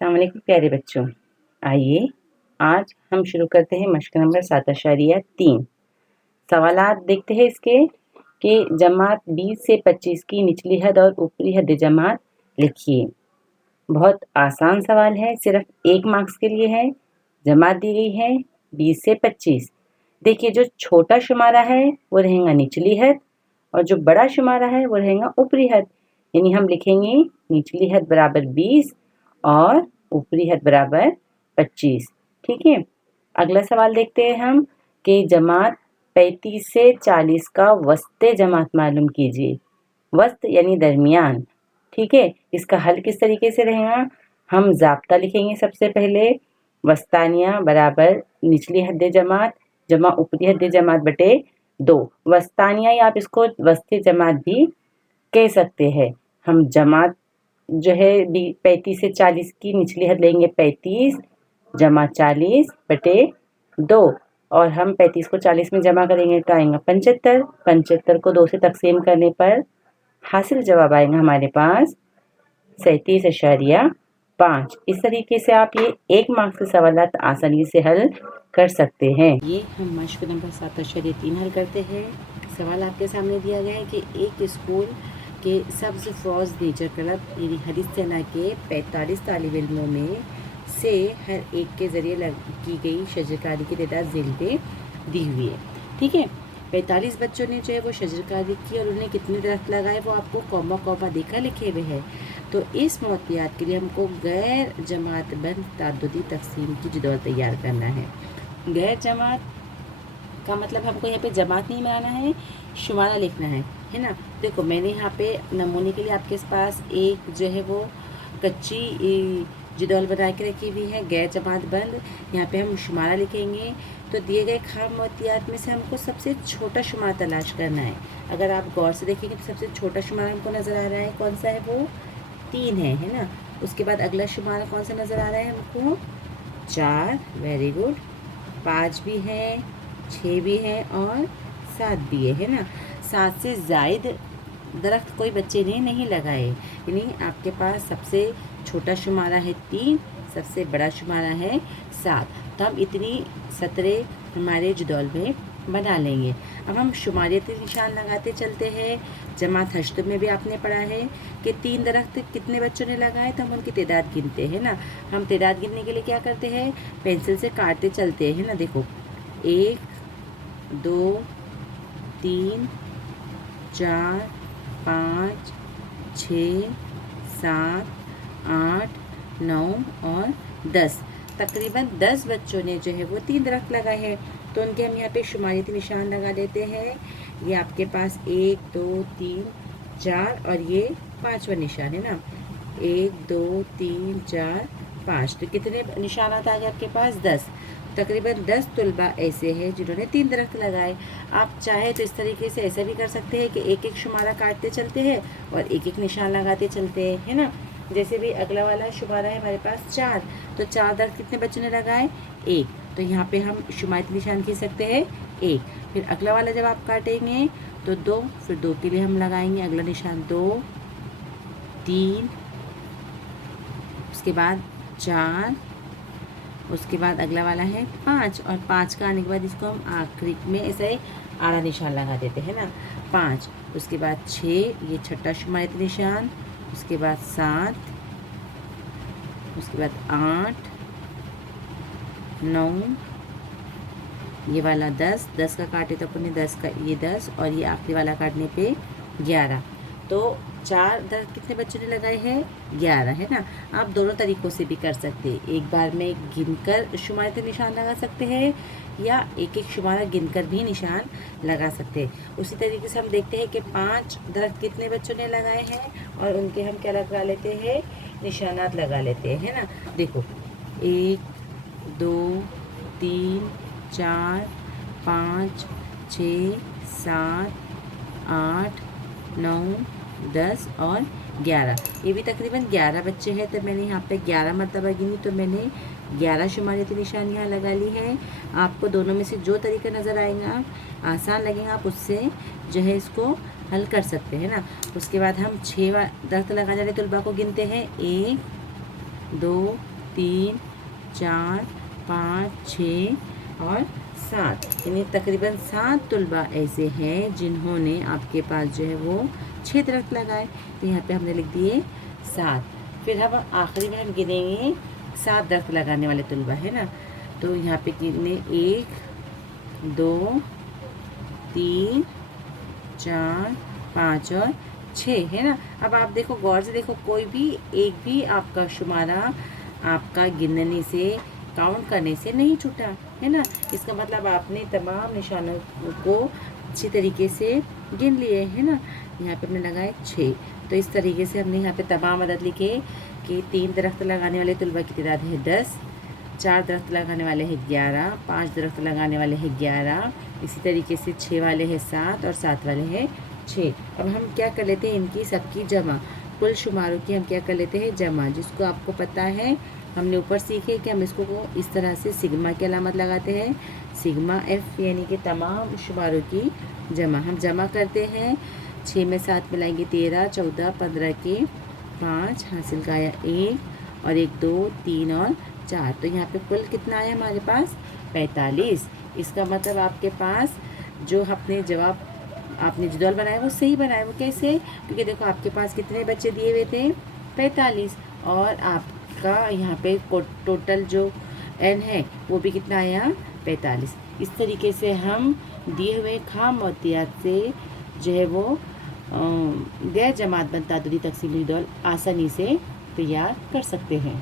अस्सलाम वालेकुम प्यारे बच्चों। आइए आज हम शुरू करते हैं मश्क नंबर 7.3। सवालात देखते हैं इसके कि जमात 20 से 25 की निचली हद और ऊपरी हद जमात लिखिए। बहुत आसान सवाल है, सिर्फ 1 मार्क्स के लिए है। जमात दी गई है 20 से 25। देखिए, जो छोटा शुमारा है वो रहेगा निचली हद और जो बड़ा शुमारा है वो रहेगा ऊपरी हद। यानी हम लिखेंगे निचली हद बराबर 20 और ऊपरी हद बराबर 25। ठीक है, अगला सवाल देखते हैं हम कि जमात 35 से 40 का वस्ते जमात मालूम कीजिए। वस्त यानी दरमियान। ठीक है, इसका हल किस तरीके से रहेगा? हम ज़ाब्ता लिखेंगे सबसे पहले। वस्तानिया बराबर निचली हद जमात जमा ऊपरी हद जमात बटे 2। वस्तानिया या आप इसको वस्ते जमात भी कह सकते हैं। हम जमात जो है 35 से 40 की निचली हद लेंगे 35 जमा 40 बटे 2 और हम 35 को 40 में जमा करेंगे तो आएगा 75। 75 को 2 से तकसीम करने पर हासिल जवाब आएगा हमारे पास 37.5। इस तरीके से आप ये 1 मार्क्स के सवालात आसानी से हल कर सकते हैं। ये हम मश्क नंबर 7.3 हल करते हैं। सवाल आपके सामने दिया गया है कि एक स्कूल के सब्ज फ्रॉज नेचर क्लब यानी हदीस सेना के 45 तालिब इल्मों में से हर एक के ज़रिए की गई शजरकारी की तादाद झील पे दी हुई है। ठीक है, 45 बच्चों ने जो है वो शजरकारी की और उन्हें कितने दरख्त लगाए वो आपको कौमा कौमा देखा लिखे हुए हैं। तो इस मोतियात के लिए हमको गैर जमात बंद ताद्दुदी तकसीम की जदौल तैयार करना है। गैर जमात का मतलब हमको यहाँ पे जमात नहीं बनाना है, शुमारा लिखना है ना। देखो, मैंने यहाँ पे नमूने के लिए आपके पास एक जो है वो कच्ची जदौल बना के रखी हुई है गैर जमात बंद। यहाँ पे हम शुमारा लिखेंगे तो दिए गए खाम मोतियात में से हमको सबसे छोटा शुमारा तलाश करना है। अगर आप गौर से देखेंगे तो सबसे छोटा शुमारा हमको नज़र आ रहा है, कौन सा है वो? 3 है ना। उसके बाद अगला शुमारा कौन सा नज़र आ रहा है हमको? 4, वेरी गुड। 5 भी है, 6 भी है और 7 भी है ना। 7 से ज़ायद दरख्त कोई बच्चे ने नहीं लगाए, यानी आपके पास सबसे छोटा शुमारा है 3, सबसे बड़ा शुमारा है 7। तो हम इतनी सतरें हमारे जदौल में बना लेंगे। अब हम शुमारियती निशान लगाते चलते हैं। जमात हश्त में भी आपने पढ़ा है कि 3 दरख्त कितने बच्चों ने लगाए तो हम उनकी तादाद गिनते हैं ना। हम तादाद गिनने के लिए क्या करते हैं? पेंसिल से काटते चलते हैं ना। देखो, 1 2 3 4 5 6 7 8 9 और 10। तकरीबन 10 बच्चों ने जो है वो 3 दरख्त लगाए हैं। तो उनके हम यहाँ पे शुमारियती निशान लगा देते हैं। ये आपके पास 1 2 3 4 और ये 5वां निशान है ना। 1 2 3 4 5। तो कितने निशानात आ गए आपके पास? 10। तकरीबन 10 तुलबा ऐसे हैं जिन्होंने 3 दरख्त लगाए। आप चाहे तो इस तरीके से ऐसा भी कर सकते हैं कि एक एक शुमारा काटते चलते हैं और एक एक निशान लगाते चलते हैं, है ना। जैसे भी अगला वाला शुमारा है हमारे पास 4, तो 4 दरख्त कितने बच्चों ने लगाए? 1। तो यहाँ पे हम शुमारियती निशान खींच सकते हैं 1। फिर अगला वाला जब आप काटेंगे तो 2, फिर 2 के लिए हम लगाएंगे अगला निशान 2 3, उसके बाद 4, उसके बाद अगला वाला है 5 और 5 का आने के बाद इसको हम आखिरी में ऐसे आड़ा निशान लगा देते हैं ना। 5, उसके बाद 6, ये छठा शुमारियती निशान, उसके बाद 7, उसके बाद 8 9, ये वाला 10, 10 का काटे तो अपने 10 का ये 10 और ये आखिरी वाला काटने पे 11। तो 4 दरख्त कितने बच्चों ने लगाए हैं? 11, है ना। आप दोनों तरीक़ों से भी कर सकते हैं। एक बार में गिनकर शुमारियती निशान लगा सकते हैं या एक एक शुमारा गिनकर भी निशान लगा सकते हैं। उसी तरीके से हम देखते हैं कि 5 दरख्त कितने बच्चों ने लगाए हैं और उनके हम क्या लगा लेते हैं? निशानात लगा लेते हैं, है ना। देखो, 1 2 3 4 5 6 7 8 9 10 और 11। ये भी तकरीबन 11 बच्चे हैं। तो मैंने यहाँ पे 11 मरतबा गिनी, तो मैंने 11 शुमारियती निशान यहाँ लगा ली है। आपको दोनों में से जो तरीका नज़र आएगा आसान लगेगा आप उससे जो है इसको हल कर सकते हैं ना। उसके बाद हम 6 दरख्त लगाने वाले तुलबा को गिनते हैं। 1 2 3, 4, 5, 6 और 7, यानी तकरीबन 7 तलबा ऐसे हैं जिन्होंने आपके पास जो है वो 6 दरख्त लगाए। तो यहाँ पे हमने लिख दिए 7। फिर हम आखिरी में हम गिनेंगे 7 दरख्त लगाने वाले तलबा, है ना। तो यहाँ पे गिने 1, 2, 3, 4, 5 और 6, है ना। अब आप देखो, गौर से देखो, कोई भी एक भी आपका शुमारा आपका गिनने से, काउंट करने से नहीं छूटा, है ना। इसका मतलब आपने तमाम निशानों को अच्छी तरीके से गिन लिए, है ना। यहाँ पे हमने लगाए 6। तो इस तरीके से हमने यहाँ पे तमाम अदद लिखे कि 3 दरख्त लगाने वाले तलबा की तादाद है 10, 4 दरख्त लगाने वाले हैं 11, 5 दरख्त लगाने वाले हैं 11, इसी तरीके से 6 वाले हैं 7 और 7 वाले हैं 6। अब हम क्या कर लेते हैं, इनकी सबकी जमा, कुल शुमारों की हम क्या कर लेते हैं जमा, जिसको आपको पता है हमने ऊपर सीखे कि हम इसको इस तरह से सिग्मा की अलामत लगाते हैं, सिग्मा एफ, यानी कि तमाम शुमारों की जमा। हम जमा करते हैं, 6 में 7 मिलाएंगे 13, 14, 15 के 5, हासिल का आया 1 और 1, 2, 3 और 4। तो यहाँ पे कुल कितना आया हमारे पास 45। इसका मतलब आपके पास जो अपने जवाब आपने जदौल बनाया वो सही बनाया। वो कैसे? क्योंकि देखो आपके पास कितने बच्चे दिए हुए थे 45, और आपका यहाँ पे टोटल जो n है वो भी कितना आया 45। इस तरीके से हम दिए हुए खाम मोहतियात से जो है वो गैर जमात बंद तादुदी तकसीमी दौल आसानी से तैयार कर सकते हैं।